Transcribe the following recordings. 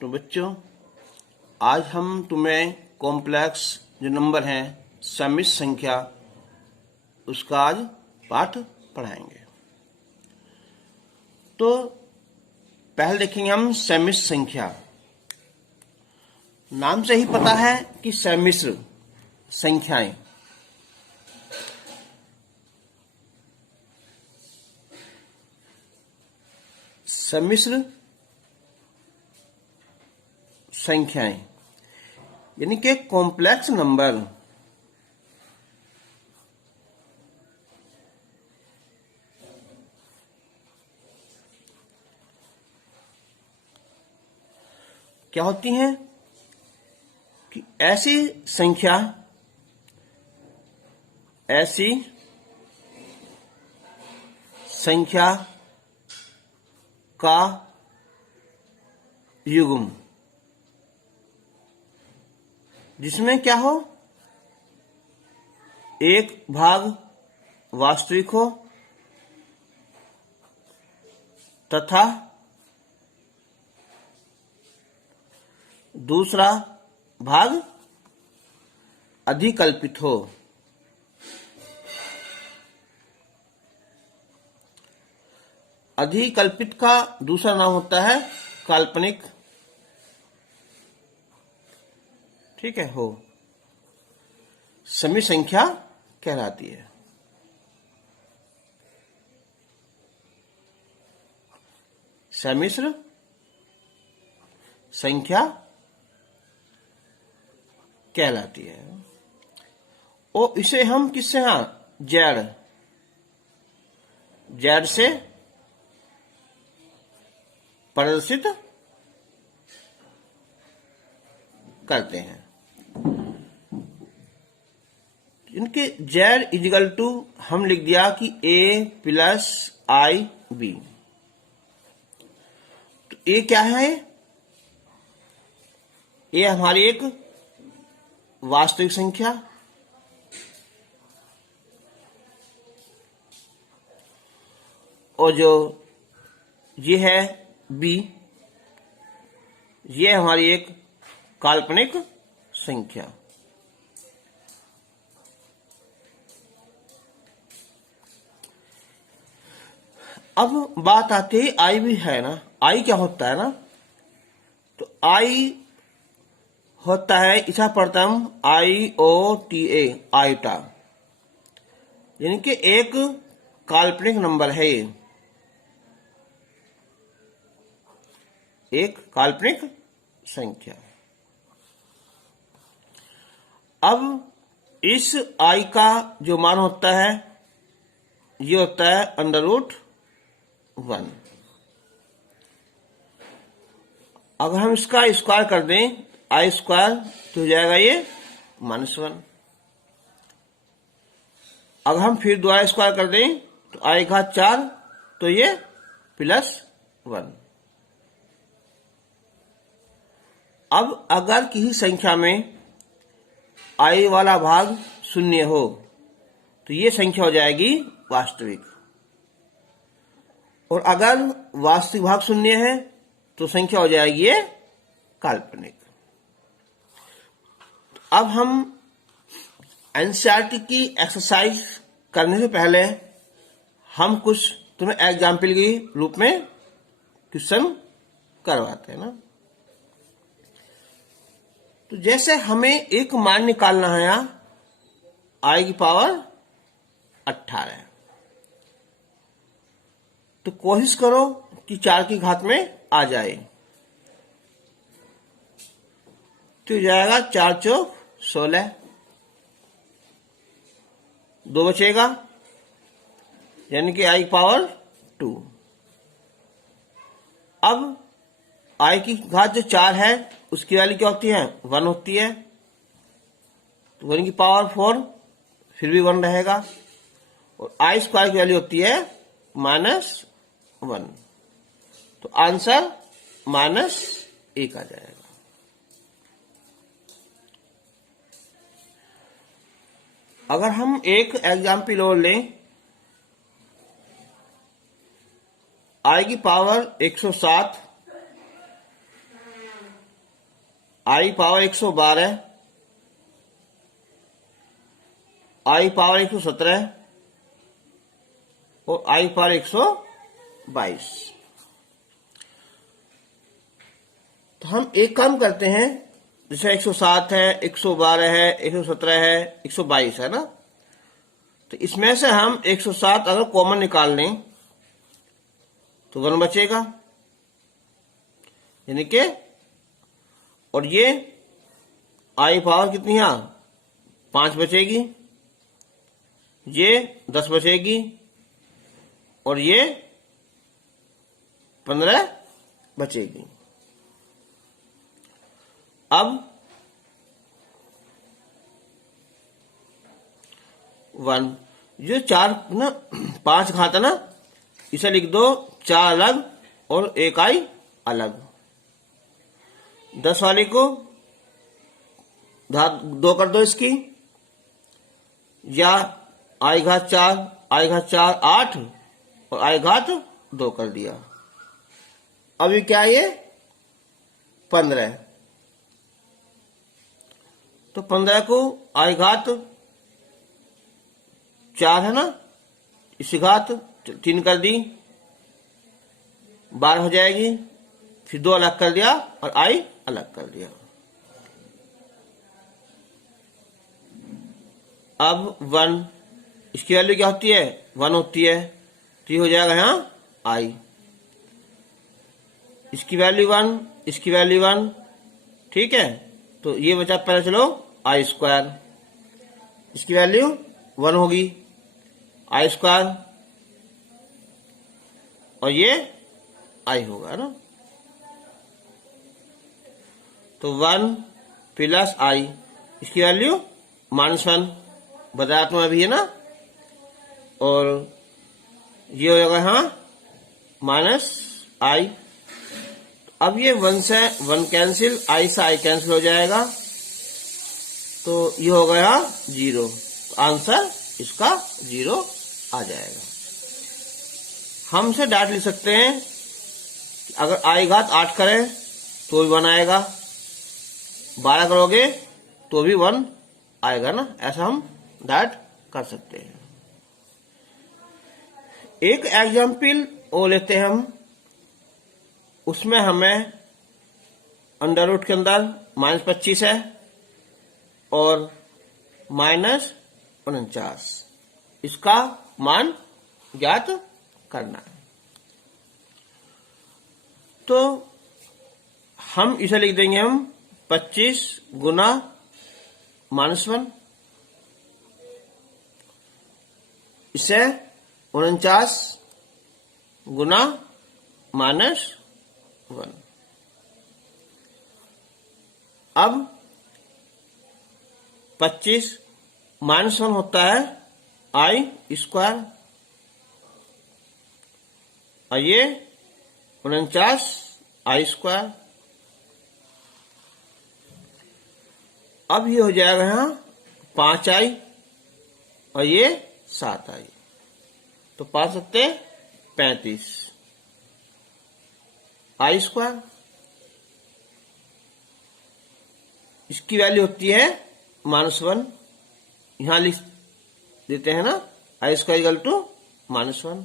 तो बच्चों, आज हम तुम्हें कॉम्प्लेक्स जो नंबर हैं, सम्मिश्र संख्या, उसका आज पाठ पढ़ाएंगे। तो पहले देखेंगे हम सम्मिश्र संख्या। नाम से ही पता है कि सम्मिश्र संख्याएं। सम्मिश्र संख्याएं यानी कि कॉम्प्लेक्स नंबर। क्या होती हैं कि ऐसी संख्या का युग्म जिसमें क्या हो, एक भाग वास्तविक हो तथा दूसरा भाग अधिकल्पित हो। अधिकल्पित का दूसरा नाम होता है काल्पनिक। ठीक है, हो सम्मिश्र संख्या कहलाती है। सम्मिश्र संख्या कहलाती है। और इसे हम किससे, जेड से प्रदर्शित करते हैं। इनके जेड इजिकल टू हम लिख दिया कि ए प्लस आई बी। तो ए क्या है? ए हमारी एक वास्तविक संख्या, और जो ये है बी, ये हमारी एक काल्पनिक संख्या। अब बात आती है आई भी है ना। आई क्या होता है ना, तो आई होता है ईसा प्रथम IOTA, आयोटा, यानी कि एक काल्पनिक नंबर है। ये एक काल्पनिक संख्या। अब इस आई का जो मान होता है, ये होता है √1। अगर हम इसका स्क्वायर कर दें, आई स्क्वायर, तो हो जाएगा ये -1। अगर हम फिर दोबारा स्क्वायर कर दें तो आई घात 4, तो ये +1। अब अगर किसी संख्या में आई वाला भाग 0 हो तो ये संख्या हो जाएगी वास्तविक, और अगर वास्तविक भाग 0 है तो संख्या हो जाएगी ये काल्पनिक। अब हम एनसीईआरटी की एक्सरसाइज करने से पहले हम कुछ तुम्हें एग्जाम्पल के रूप में क्वेश्चन करवाते हैं ना। तो जैसे हमें एक मान निकालना है, आई की पावर 18, तो कोशिश करो कि 4 की घात में आ जाए। तो जाएगा 4 चौक 16, 2 बचेगा, यानी कि आई पावर 2। अब आई की घात जो 4 है उसकी वैल्यू क्या होती है? 1 होती है। तो 1 की पावर 4 फिर भी 1 रहेगा, और आई स्क्वायर की वैल्यू होती है -1। तो आंसर -1 आ जाएगा। अगर हम एक एग्जाम्पल और लें, आई की पावर 107 आई पावर 112, आई पावर 117 और आई पावर 122। तो हम एक काम करते हैं, जैसे 107 है, 112 है, 117 है, 122 है ना, तो इसमें से हम 107 अगर कॉमन निकाल लें तो 1 बचेगा, यानी कि, और ये आई पावर कितनी है 5 बचेगी, ये 10 बचेगी और ये 15 बचेगी। अब 1 जो 4 ना 5 घात है ना, इसे लिख दो 4 अलग और 1 आई अलग। 10 वाले को घात 2 कर दो इसकी, या आई घात 4, आई घात 4 8 और आई घात 2 कर दिया। अभी क्या ये 15, तो 15 को आई घात 4 है ना, इसी घात 3 कर दी, 12 हो जाएगी, फिर 2 अलग कर दिया और आई अलग कर दिया। अब 1, इसकी वैल्यू क्या होती है 1 होती है, तो ये हो जाएगा यहां आई, इसकी वैल्यू 1, इसकी वैल्यू 1, ठीक है। तो ये बचा पहले चलो आई स्क्वायर, इसकी वैल्यू 1 होगी, आई स्क्वायर, और ये आई होगा ना, तो 1 प्लस आई, इसकी वैल्यू -1, बताया तुम्हें अभी है ना, और ये हो जाएगा हाँ -i। अब ये 1 से 1 कैंसिल, आई से आई कैंसिल हो जाएगा, तो ये हो गया 0, तो आंसर इसका 0 आ जाएगा। हम से डायरेक्ट लिख सकते हैं कि अगर आई घात 8 करें तो भी 1 आएगा, 12 करोगे तो भी 1 आएगा ना, ऐसा हम डायरेक्ट कर सकते हैं। एक एग्जाम्पल वो लेते हैं हम, उसमें हमें अंडर रूट के अंदर -25 है और -49, इसका मान ज्ञात करना है। तो हम इसे लिख देंगे हम 25 गुना -1, इसे 49 गुना -1। अब 25 -1 होता है आई स्क्वायर, और ये 49 आई स्क्वायर। अब ये हो जाएगा यहाँ 5 आई और ये 7 आई, तो 5 सत्ते 35 आई स्क्वायर, इसकी वैल्यू होती है -1, यहां लिख देते हैं ना आई स्क्वायर इक्वल टू -1,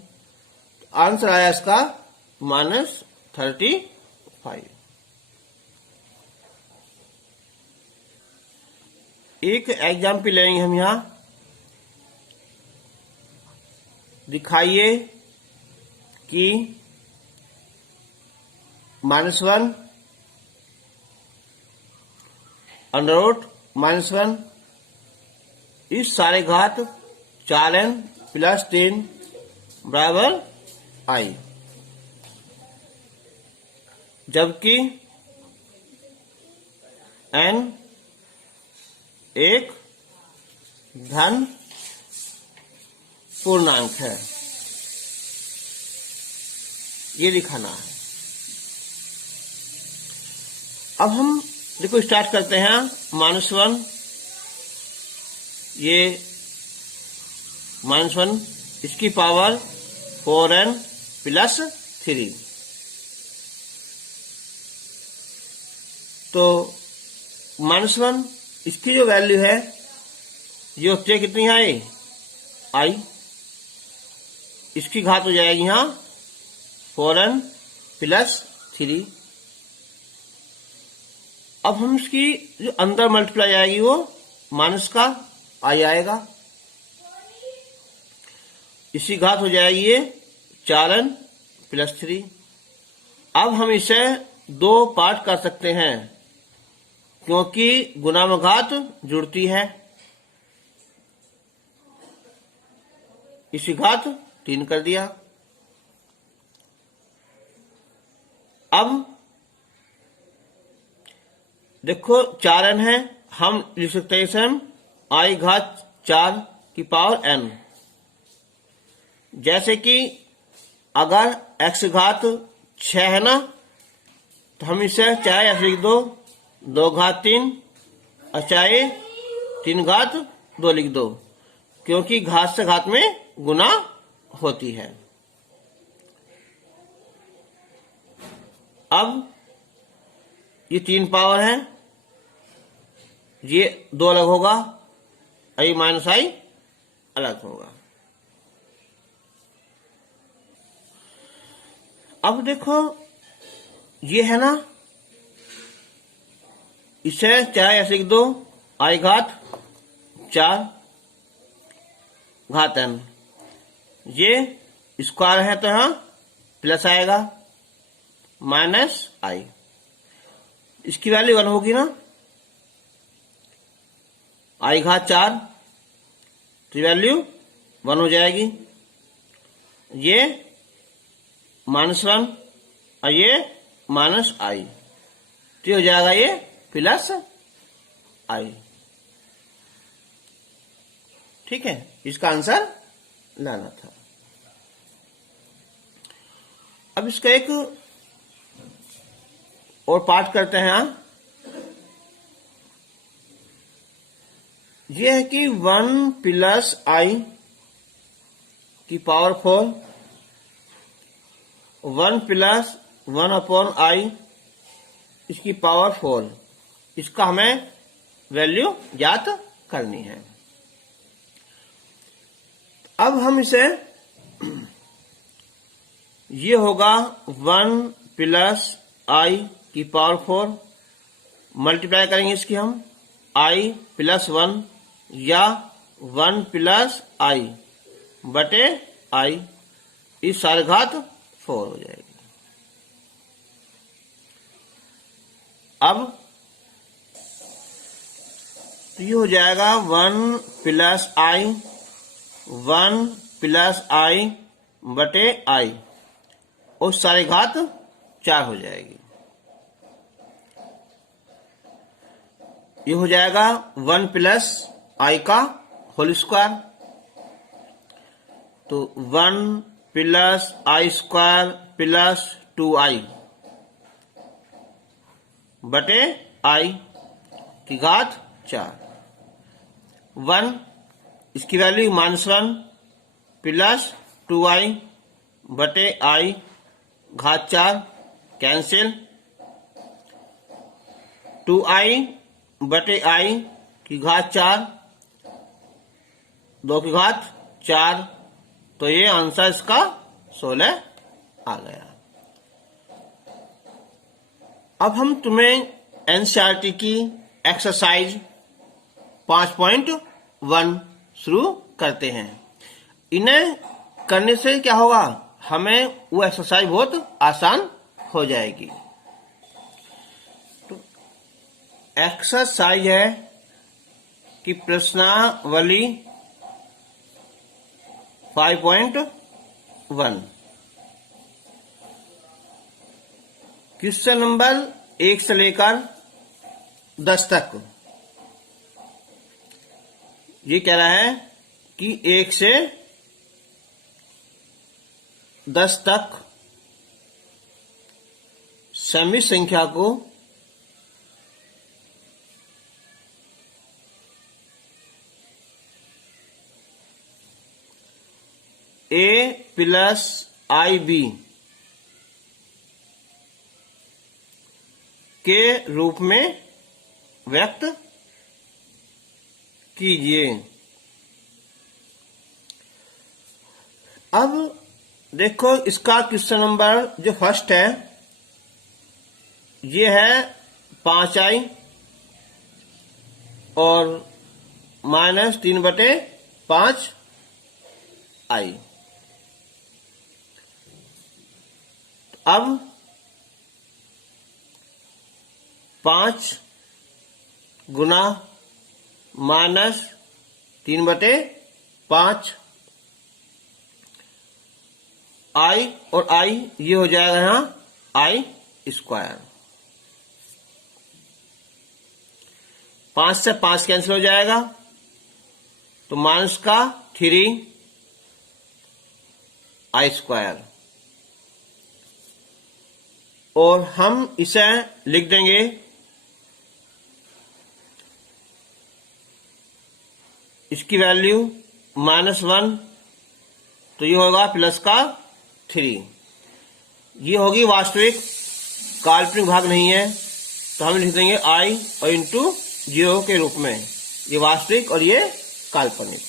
आंसर आया इसका -35। एक एग्जाम्पल लेंगे हम यहां, दिखाइए कि -1 अंडर रूट -1 इस सारे घात 4n + 3 बराबर आई, जबकि n एक धन पूर्णांक है, ये दिखाना है। अब हम देखो स्टार्ट करते हैं -1, ये -1 इसकी पावर 4n + 3, तो -1, इसकी जो वैल्यू है ये होती है कितनी आई, इसकी घात हो जाएगी यहाँ 4n + 3। अब हम इसकी जो अंदर मल्टीप्लाई आएगी वो माइनस का आई आएगा, इसकी घात हो जाएगी ये 4n + 3। अब हम इसे 2 पार्ट कर सकते हैं क्योंकि गुणा में घात जुड़ती है। इसकी घात 3 कर दिया। अब देखो 4n है, हम लिख सकते हैं इसे हम i घात 4 की पावर n। जैसे कि अगर x घात 6 है ना, तो हम इसे चाहे ऐसे लिख दो 2 घात 3 और चाहे 3 घात 2 लिख दो, क्योंकि घात से घात में गुना होती है। अब ये 3 पावर है, ये 2 अलग होगा, i माइनस i अलग होगा। अब देखो ये है ना, इसे चाहे ऐसे लिख दो i घात 4 घात n, ये स्क्वायर है तो यहां प्लस आएगा माइनस i, इसकी वैल्यू 1 होगी ना, i घात 4 तो वैल्यू 1 हो जाएगी, ये -1 और ये -i, तो हो जाएगा ये प्लस i। ठीक है, इसका आंसर लाना था। अब इसका एक और पार्ट करते हैं। यह है कि 1 + i की पावर 4, 1 + 1/i इसकी पावर 4, इसका हमें वैल्यू ज्ञात करनी है। अब हम इसे, ये होगा 1 + i की पावर 4, मल्टीप्लाई करेंगे इसकी हम i + 1 या 1 + i बटे i, इस सारी घात 4 हो जाएगी। अब तो ये हो जाएगा 1 + i, 1 + i बटे i, और सारी घात 4 हो जाएगी। ये हो जाएगा 1 + i का होल स्क्वायर, तो 1 + i² + 2i बटे i की घात 4। 1 इसकी वैल्यू -1 + 2i बटे i घात 4 कैंसिल, 2i बटे i की घात 4, 2 की घात 4, तो ये आंसर इसका 16 आ गया। अब हम तुम्हें एनसीईआरटी की एक्सरसाइज 5.1 शुरू करते हैं। इन्हें करने से क्या होगा, हमें वो एक्सरसाइज बहुत आसान हो जाएगी। तो एक्सरसाइज है कि प्रश्नावली 5.1, क्वेश्चन नंबर 1 से लेकर 10 तक। ये कह रहा है कि 1 से 10 तक समित संख्या को a + ib के रूप में व्यक्त कीजिए। अब देखो इसका क्वेश्चन नंबर जो फर्स्ट है ये है 5i और -3/5i। अब 5 गुना -3/5 i और i ये हो जाएगा यहाँ i स्क्वायर। 5 से 5 कैंसिल हो जाएगा तो माइनस का 3i स्क्वायर। और हम इसे लिख देंगे इसकी वैल्यू -1 तो ये होगा प्लस का 3। ये होगी वास्तविक, काल्पनिक भाग नहीं है तो हम लिख देंगे i और इंटू 0 के रूप में। ये वास्तविक और ये काल्पनिक।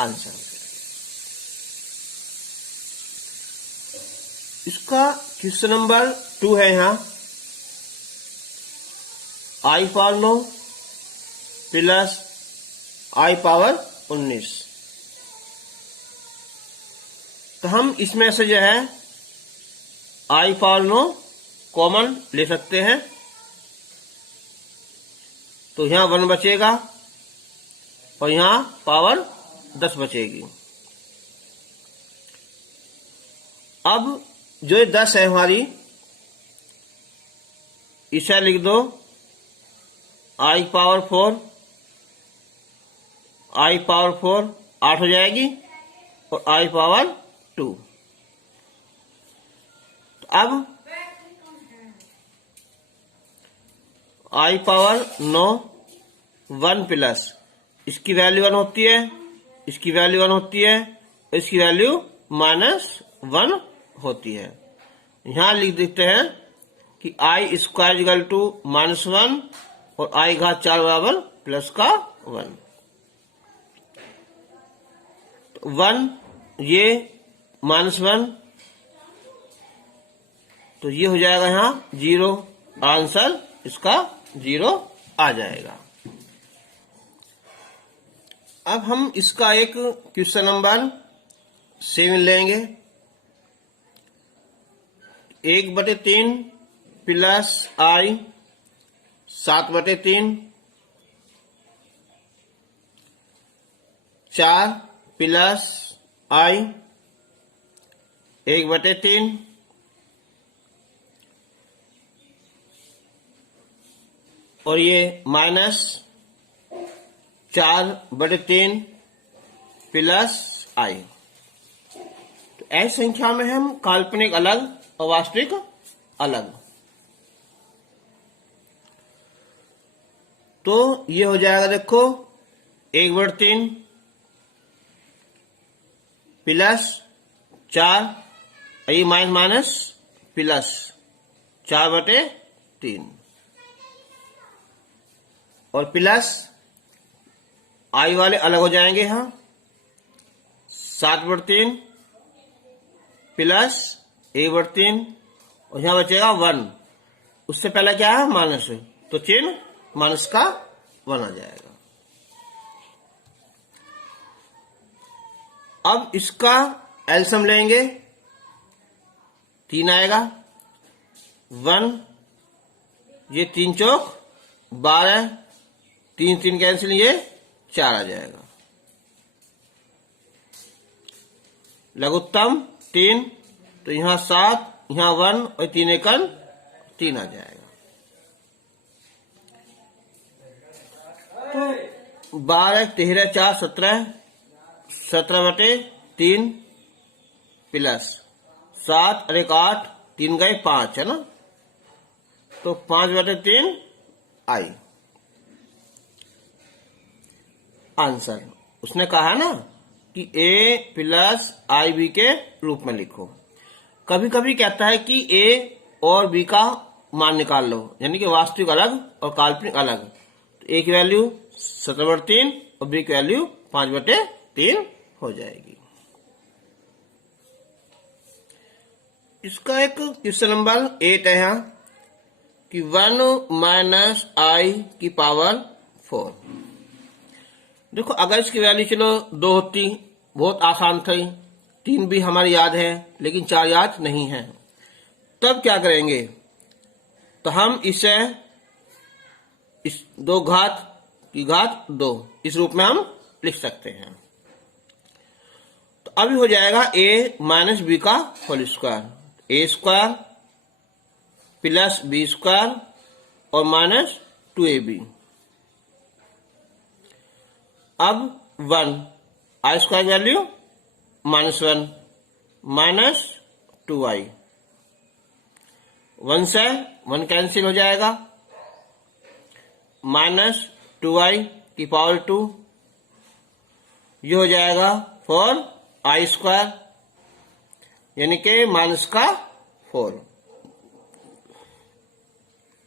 आंसर इसका क्वेश्चन नंबर 2 है यहां i power 9 plus i power 19। तो हम इसमें से जो है i पावर 9 कॉमन ले सकते हैं तो यहां 1 बचेगा और यहां पावर 10 बचेगी। अब जो 10 है हमारी इसे लिख दो i पावर 4 i पावर 4 8 हो जाएगी और i पावर 2। अब i पावर 9 1 प्लस इसकी वैल्यू 1 होती है, इसकी वैल्यू 1 होती है, इसकी वैल्यू -1 होती है। यहां लिख देते हैं कि i स्क्वायर इक्वल टू -1 और i घात 4 बराबर प्लस का 1। तो 1 ये -1 तो ये हो जाएगा यहां 0। आंसर इसका 0 आ जाएगा। अब हम इसका एक क्वेश्चन नंबर 7 लेंगे। 1/3 प्लस i 7/3 4 प्लस i 1/3 और ये -4/3 प्लस i। तो ऐसी संख्या में हम काल्पनिक अलग और वास्तविक अलग। तो ये हो जाएगा देखो 1/3 प्लस 4 ये माइनस प्लस 4/3 और प्लस i वाले अलग हो जाएंगे। यहां 7/3 प्लस 1/3 और यहां बचेगा 1। उससे पहले क्या है माइनस है तो चिन्ह माइनस का 1 आ जाएगा। अब इसका एलसीएम लेंगे 3 आएगा 1 ये 3 चौक 12 3 3 कैंसिल ये 4 आ जाएगा। लघुत्तम 3 तो यहां 7 यहां 1 और 3 एकन 3 आ जाएगा। तो 12 13 4 17 17/3 प्लस 7 और 1 8 3 गए 5 है ना तो 5/3 आई। आंसर उसने कहा ना कि a प्लस आई बी के रूप में लिखो। कभी कभी कहता है कि a और b का मान निकाल लो, यानी कि वास्तविक अलग और काल्पनिक अलग। तो ए की वैल्यू 7/3 और बी की वैल्यू 5/3 हो जाएगी। इसका एक क्वेश्चन नंबर 8 है यहाँ कि 1 माइनस आई की पावर 4। देखो अगर इसकी वैल्यू चलो 2 होती, बहुत आसान थी, 3 भी हमारी याद है लेकिन 4 याद नहीं है, तब क्या करेंगे? तो हम इसे इस 2 घात की घात 2 इस रूप में हम लिख सकते हैं। तो अभी हो जाएगा a माइनस बी का होल स्क्वायर, ए स्क्वायर प्लस बी स्क्वायर और माइनस 2ab। अब 1 आई स्क्वायर वैल्यू -1 माइनस 2i, 1 से 1 कैंसिल हो जाएगा, माइनस 2i की पावर 2, ये हो जाएगा 4i स्क्वायर, यानी कि -4।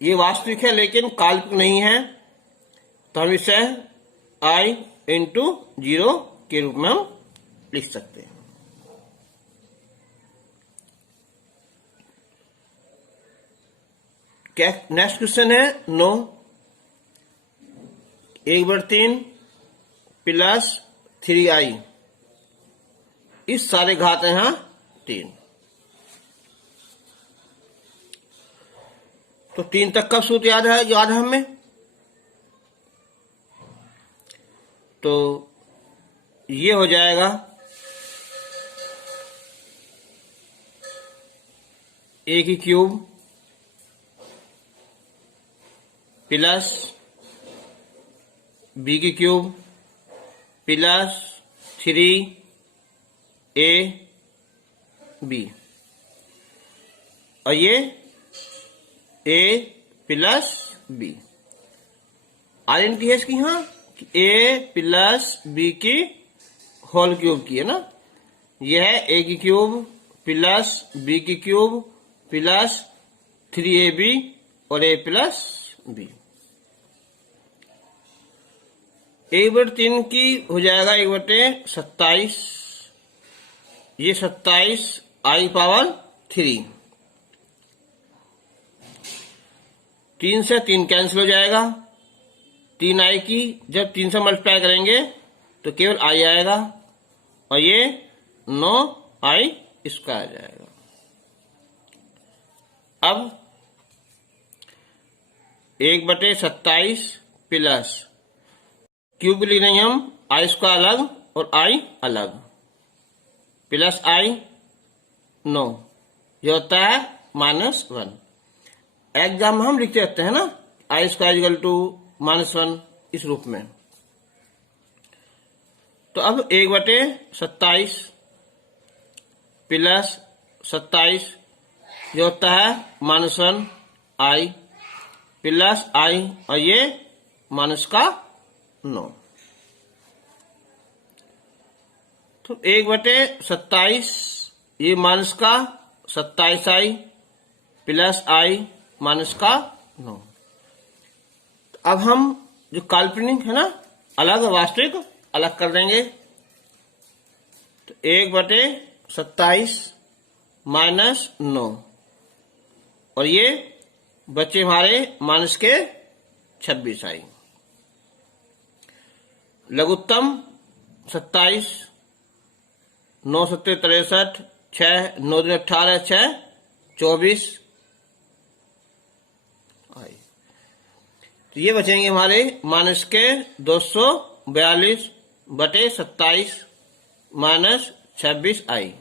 ये वास्तविक है लेकिन काल्पनिक नहीं है, तो हम इसे i इंटू 0 के रूप में हम लिख सकते हैं। क्या नेक्स्ट क्वेश्चन है 9, 1/3 प्लस 3i, इस सारे घात है यहाँ 3। तो 3 तक का सूत्र याद है हमें। तो ये हो जाएगा a की क्यूब प्लस बी की क्यूब प्लस 3ab, और ये a प्लस बी। आइडेंटिटी है इसकी यहाँ a प्लस बी की होल क्यूब की है ना, यह है a की क्यूब प्लस बी की क्यूब प्लस 3ab और a प्लस बी। 1/3 की हो जाएगा 1/27, ये 27 आई पावर 3, 3 से 3 कैंसिल हो जाएगा, 3i की जब 3 से मल्टीप्लाई करेंगे तो केवल i आएगा, और ये 9i स्क्वायर जाएगा। अब 1/27 प्लस क्यूब लिख देंगे हम, i स्क्वायर अलग और i अलग, प्लस i 9, ये होता है -1। एग्जाम में हम लिखते रहते हैं ना i स्क्वायर इक्वल टू -1 इस रूप में। तो अब 1/27 प्लस 27 जो होता है -1 i प्लस i, और ये -9। तो 1/27 ये -27i प्लस i -9। अब हम जो काल्पनिक है ना अलग वास्तविक अलग कर देंगे। तो 1/27 -9, और ये बच्चे हमारे -26i। लघुत्तम 27, 9 7 63, 6 9 2 18, 6 24 आई। तो ये बचेंगे हमारे -242/27 -26i।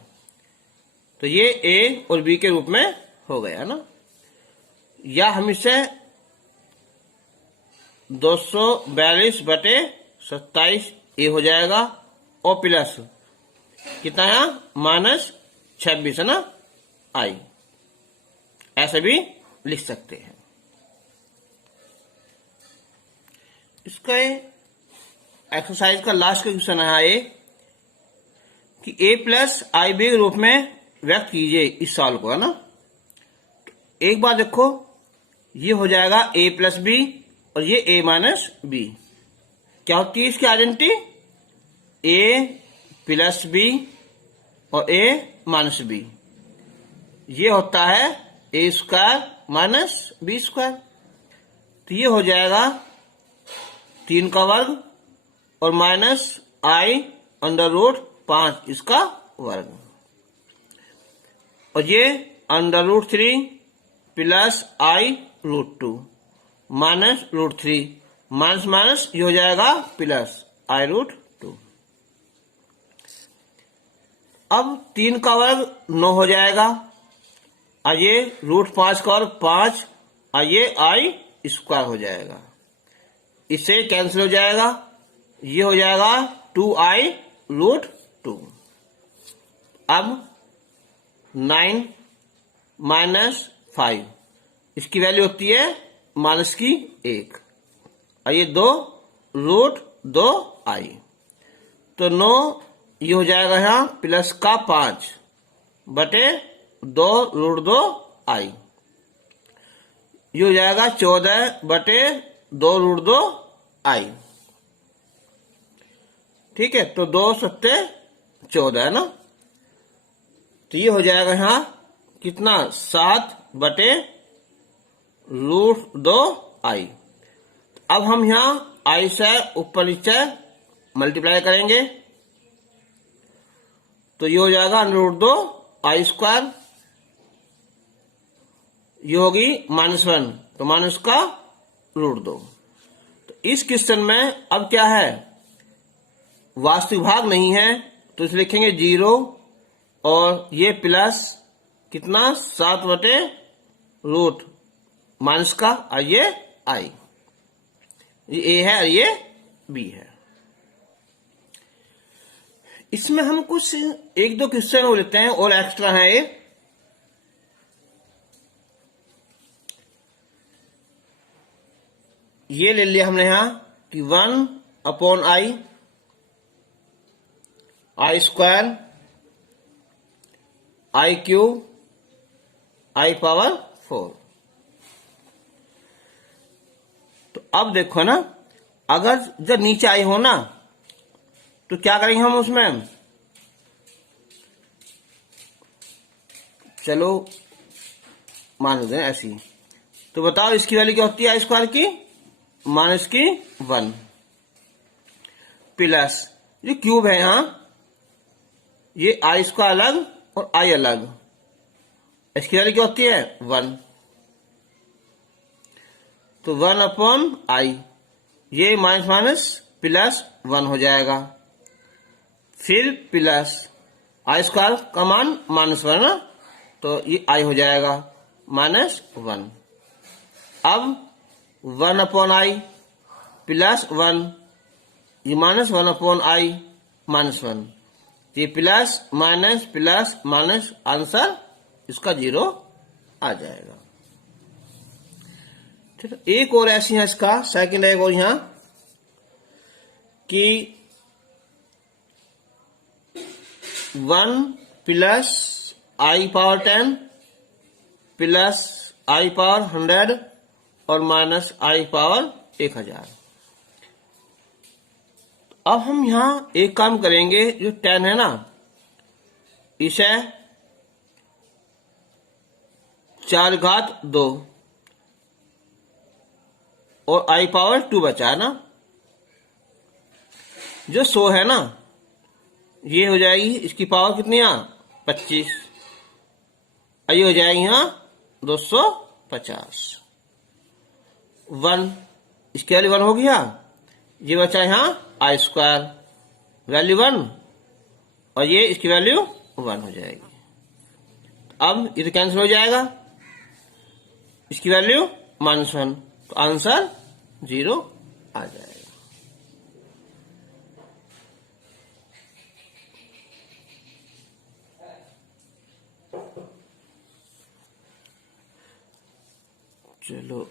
तो ये a और b के रूप में हो गया ना, या हम इसे 242/27 a हो जाएगा, और प्लस कितना है -26 है ना i, ऐसे भी लिख सकते हैं। इसका एक्सरसाइज का लास्ट का क्वेश्चन है ये कि a प्लस आई बी के रूप में व्यक्त कीजिए इस साल को, है ना। एक बार देखो ये हो जाएगा a प्लस बी और ये a माइनस बी। क्या होती है इसकी आइडेंटिटी? a प्लस बी और a माइनस बी। ये होता है a square minus B square. तो ये हो जाएगा 3 का वर्ग और माइनस i अंडर रूट 5 इसका वर्ग, और ये under root 3 plus i root 2 minus root 3, minus minus ये हो जाएगा प्लस i रूट 2। अब 3 का वर्ग 9 हो जाएगा, और ये रूट 5 का वर्ग 5, और ये i स्क्वायर हो जाएगा। इससे कैंसिल हो जाएगा, ये हो जाएगा 2i रूट 2। अब 9 माइनस 5 इसकी वैल्यू होती है माइनस की 1, और ये 2 रूट 2i। तो 9 ये हो जाएगा यहाँ प्लस का 5 बटे 2 रूट 2i। ये हो जाएगा 14 बटे 2 रूट 2i। ठीक है, तो 2 सत्ते 14 है ना। तो ये हो जाएगा यहाँ कितना 7 बटे रूट 2i। अब हम यहाँ i से ऊपर नीचे मल्टीप्लाई करेंगे, तो ये हो जाएगा अंडर रूट 2i स्क्वायर। ये होगी -1, तो माइनस का रूट 2। तो इस क्वेश्चन में अब क्या है, वास्तविक भाग नहीं है, तो इसे लिखेंगे 0, और ये प्लस कितना 7 बटे रूट माइनस का, और ये i, ये a है और ये b है। इसमें हम कुछ 1-2 क्वेश्चन हो लेते हैं और एक्स्ट्रा है ये ले लिया हमने यहां कि 1/i i square i cube i power 4। तो अब देखो ना, अगर जब नीचे आई हो ना, तो क्या करेंगे हम उसमें, चलो मान लेते हैं ऐसी। तो बताओ इसकी वैल्यू क्या होती है आई स्क्वायर की, माइनस की 1 प्लस ये क्यूब है यहां, ये आई स्क्वायर अलग और आई अलग, इसकी वैल्यू क्या होती है 1। तो 1/i, ये माइनस माइनस प्लस 1 हो जाएगा, फिर प्लस आई स्क्वायर का मान -1 ना, तो ये i हो जाएगा -1। अब 1/i प्लस 1, ये -1/i -1, ये plus minus plus minus, answer इसका 0 आ जाएगा। ठीक है, एक और ऐसी है इसका सेकंड एक और यहां कि 1 plus i power 10 plus i power 100 और माइनस i पावर 1000। अब हम यहां एक काम करेंगे, जो 10 है ना, इसे 4/2 और i पावर 2 बचा है ना, जो 100 है ना, ये हो जाएगी इसकी पावर कितनी है 25, ये हो जाएगी यहां 250। 1 इसकी वैल्यू 1 हो गया, ये बचा यहां आई स्क्वायर वैल्यू 1, और ये इसकी वैल्यू 1 हो जाएगी। अब ये तो कैंसिल हो जाएगा, इसकी वैल्यू -1, तो आंसर 0 आ जाएगा। चलो